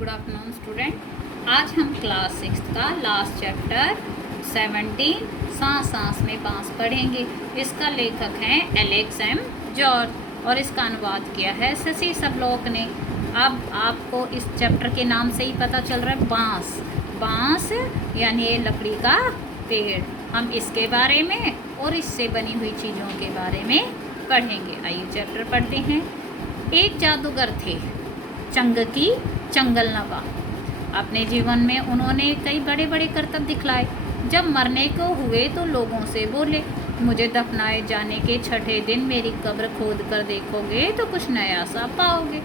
Good afternoon student. आज हम class 6 का लास्ट चैप्टर 17 सांस सांस में बांस पढ़ेंगे। इसका लेखक हैं एलेक्स एम जॉर्ज और इसका अनुवाद किया है शशि सबलोक ने। अब आपको इस चैप्टर के नाम से ही पता चल रहा है बांस। बांस यानी ये लकड़ी का पेड़। हम इसके बारे में और इससे बनी हुई चीज़ों के बारे में पढ़ेंगे। आइए चैप्टर पढ़ते हैं। एक जादूगर थे चंगकी चंगलनवा। अपने जीवन में उन्होंने कई बड़े बड़े करतब दिखलाए। जब मरने को हुए तो लोगों से बोले, मुझे दफनाए जाने के छठे दिन मेरी कब्र खोद कर देखोगे तो कुछ नया सा पाओगे।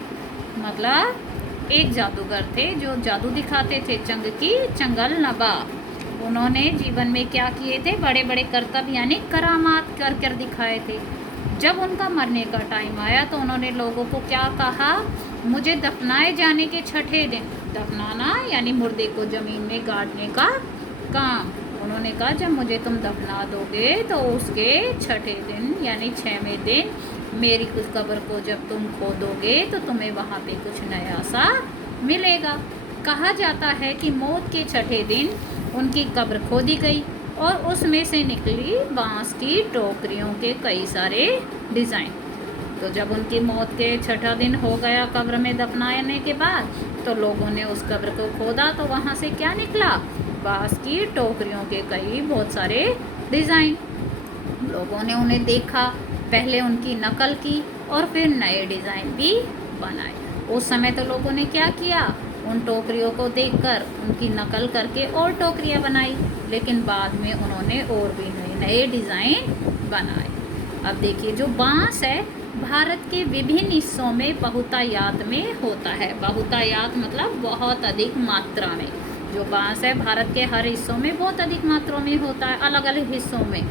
मतलब एक जादूगर थे जो जादू दिखाते थे, चंगकी चंगलनवा। उन्होंने जीवन में क्या किए थे? बड़े बड़े करतब यानी करामात कर कर दिखाए थे। जब उनका मरने का टाइम आया तो उन्होंने लोगों को क्या कहा? मुझे दफनाए जाने के छठे दिन, दफनाना यानी मुर्दे को ज़मीन में गाड़ने का काम। उन्होंने कहा जब मुझे तुम दफना दोगे तो उसके छठे दिन यानी 6वें दिन मेरी कुछ कब्र को जब तुम खोदोगे तो तुम्हें वहाँ पे कुछ नया सा मिलेगा। कहा जाता है कि मौत के छठे दिन उनकी कब्र खोदी गई और उसमें से निकली बांस की टोकरियों के कई सारे डिज़ाइन। तो जब उनकी मौत के छठा दिन हो गया कब्र में दफनाने के बाद, तो लोगों ने उस कब्र को खोदा तो वहाँ से क्या निकला? बांस की टोकरियों के कई बहुत सारे डिज़ाइन। लोगों ने उन्हें देखा, पहले उनकी नकल की और फिर नए डिज़ाइन भी बनाए। उस समय तो लोगों ने क्या किया? उन टोकरियों को देखकर उनकी नकल करके और टोकरियाँ बनाई, लेकिन बाद में उन्होंने और भी नए नए डिज़ाइन बनाए। अब देखिए, जो बांस है भारत के विभिन्न हिस्सों में बहुतायत में होता है। बहुतायत मतलब बहुत अधिक मात्रा में। जो बांस है भारत के हर हिस्सों में बहुत अधिक मात्रा में होता है, अलग अलग हिस्सों में।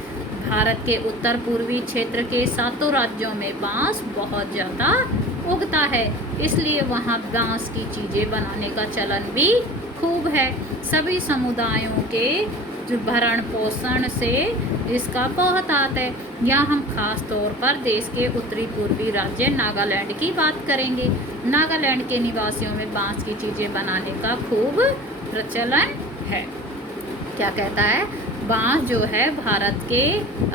भारत के उत्तर पूर्वी क्षेत्र के 7 राज्यों में बांस बहुत ज़्यादा उगता है, इसलिए वहाँ बांस की चीज़ें बनाने का चलन भी खूब है। सभी समुदायों के जो भरण पोषण से इसका बहुत हाथ है। यहाँ हम खास तौर पर देश के उत्तरी पूर्वी राज्य नागालैंड की बात करेंगे। नागालैंड के निवासियों में बांस की चीज़ें बनाने का खूब प्रचलन है। क्या कहता है? बांस जो है भारत के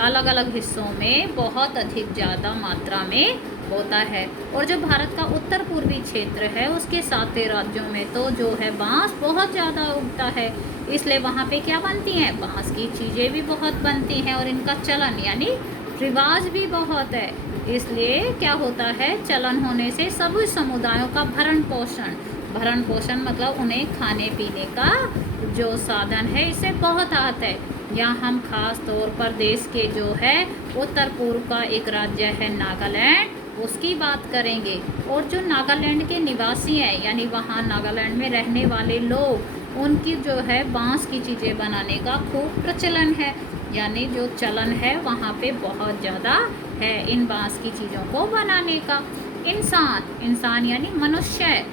अलग अलग हिस्सों में बहुत अधिक ज़्यादा मात्रा में होता है, और जो भारत का उत्तर पूर्वी क्षेत्र है उसके 7 राज्यों में तो जो है बांस बहुत ज़्यादा उगता है, इसलिए वहाँ पे क्या बनती हैं? बांस की चीज़ें भी बहुत बनती हैं और इनका चलन यानी रिवाज भी बहुत है। इसलिए क्या होता है? चलन होने से सभी समुदायों का भरण पोषण मतलब उन्हें खाने पीने का जो साधन है इससे बहुत हाथ है। यहाँ हम खास तौर पर देश के जो है उत्तर पूर्व का एक राज्य है नागालैंड, उसकी बात करेंगे। और जो नागालैंड के निवासी हैं यानी वहाँ नागालैंड में रहने वाले लोग, उनकी जो है बांस की चीज़ें बनाने का खूब प्रचलन है, यानी जो चलन है वहाँ पे बहुत ज़्यादा है इन बांस की चीज़ों को बनाने का। इंसान यानी मनुष्य,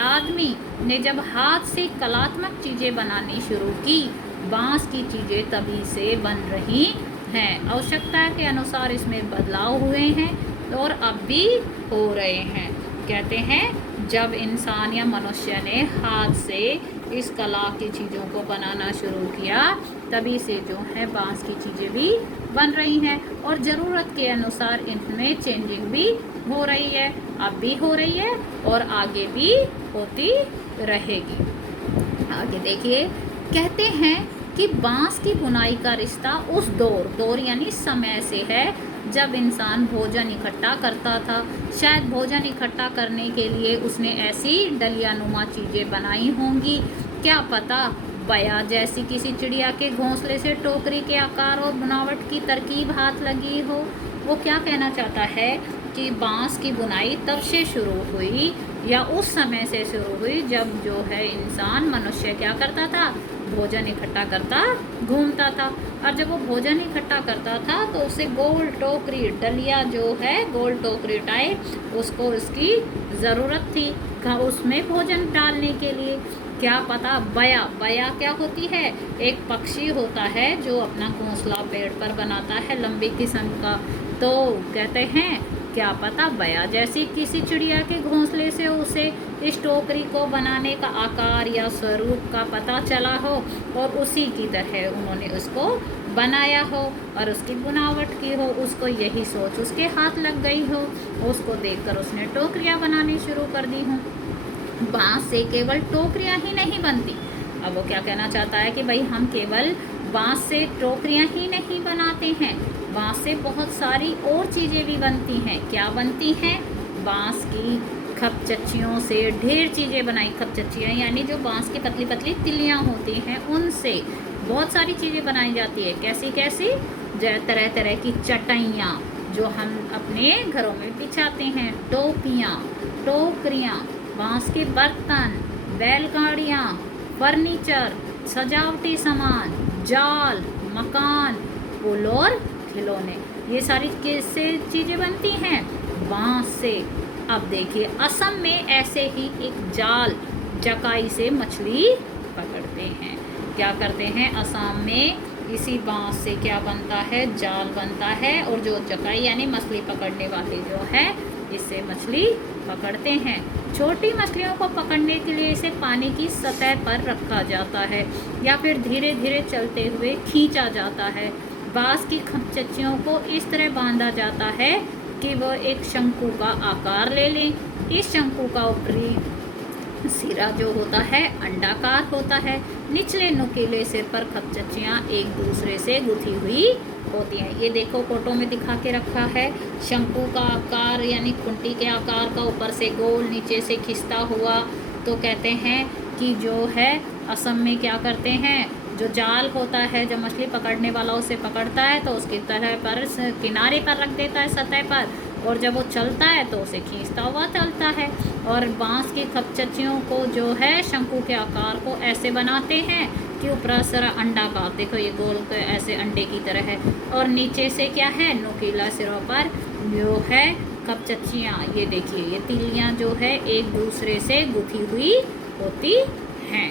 आदमी ने जब हाथ से कलात्मक चीज़ें बनानी शुरू की, बांस की चीज़ें तभी से बन रही हैं। आवश्यकता के अनुसार इसमें बदलाव हुए हैं और अब भी हो रहे हैं। कहते हैं जब इंसान या मनुष्य ने हाथ से इस कला की चीज़ों को बनाना शुरू किया, तभी से जो है बांस की चीज़ें भी बन रही हैं और ज़रूरत के अनुसार इनमें चेंजिंग भी हो रही है। अब भी हो रही है और आगे भी होती रहेगी। आगे देखिए, कहते हैं कि बांस की बुनाई का रिश्ता उस दौर यानी समय से है जब इंसान भोजन इकट्ठा करता था। शायद भोजन इकट्ठा करने के लिए उसने ऐसी डलियानुमा चीज़ें बनाई होंगी, क्या पता। बया जैसी किसी चिड़िया के घोंसले से टोकरी के आकार और बनावट की तरकीब हाथ लगी हो। वो क्या कहना चाहता है कि बांस की बुनाई तब से शुरू हुई या उस समय से शुरू हुई जब जो है इंसान मनुष्य क्या करता था? भोजन इकट्ठा करता घूमता था। और जब वो भोजन इकट्ठा करता था तो उसे गोल टोकरी, डलिया जो है गोल टोकरी टाइप, उसको इसकी ज़रूरत थी उसमें भोजन डालने के लिए। क्या पता बया क्या होती है? एक पक्षी होता है जो अपना घोंसला पेड़ पर बनाता है, लंबी किस्म का। तो कहते हैं क्या पता बया जैसी किसी चिड़िया के घोंसले से उसे इस टोकरी को बनाने का आकार या स्वरूप का पता चला हो और उसी की तरह उन्होंने उसको बनाया हो और उसकी बनावट की हो, उसको यही सोच उसके हाथ लग गई हो, उसको देखकर उसने टोकरियाँ बनानी शुरू कर दी हों। बाँस से केवल टोकरियाँ ही नहीं बनती। अब वो क्या कहना चाहता है कि भाई हम केवल बाँस से टोकरियाँ ही नहीं बनाते हैं, बाँस से बहुत सारी और चीज़ें भी बनती हैं। क्या बनती हैं? बाँस की खपचच्चियों से ढेर चीज़ें बनाई। खपचच्चियाँ यानी जो बाँस की पतली पतली तिलियाँ होती हैं, उनसे बहुत सारी चीज़ें बनाई जाती है। कैसी कैसी? तरह तरह की चटाइयाँ जो हम अपने घरों में बिछाते हैं, टोपियाँ, टोकरियाँ, बाँस के बर्तन, बैलगाड़ियाँ, फर्नीचर, सजावटी सामान, जाल, मकान, पुल और खिलौने, ये सारी किससे चीज़ें बनती हैं? बाँस से। अब देखिए असम में ऐसे ही एक जाल जकाई से मछली पकड़ते हैं। क्या करते हैं? असम में इसी बाँस से क्या बनता है? जाल बनता है, और जो जकाई यानी मछली पकड़ने वाले जो है इससे मछली पकड़ते हैं। छोटी मछलियों को पकड़ने के लिए इसे पानी की सतह पर रखा जाता है या फिर धीरे धीरे चलते हुए खींचा जाता है। बाँस की खपचच्चियों को इस तरह बांधा जाता है कि वो एक शंकु का आकार ले लें। इस शंकु का ऊपरी सिरा जो होता है अंडाकार होता है। निचले नुकीले सिर पर खपचच्चियाँ एक दूसरे से गुथी हुई होती हैं। ये देखो फोटो में दिखा के रखा है। शंकु का आकार यानी कुंटी के आकार का ऊपर से गोल, नीचे से खिसता हुआ। तो कहते हैं कि जो है असम में क्या करते हैं, जो जाल होता है, जब मछली पकड़ने वाला उसे पकड़ता है तो उसकी तरह पर किनारे पर रख देता है, सतह पर, और जब वो चलता है तो उसे खींचता हुआ चलता है। और बाँस की खपचच्चियों को जो है शंकु के आकार को ऐसे बनाते हैं कि ऊपर सारा अंडाकार, देखो ये गोल के ऐसे अंडे की तरह है, और नीचे से क्या है, नुकीला सिरों पर जो है खपचच्चियाँ, ये देखिए ये तिलियाँ जो है एक दूसरे से गुथी हुई होती हैं।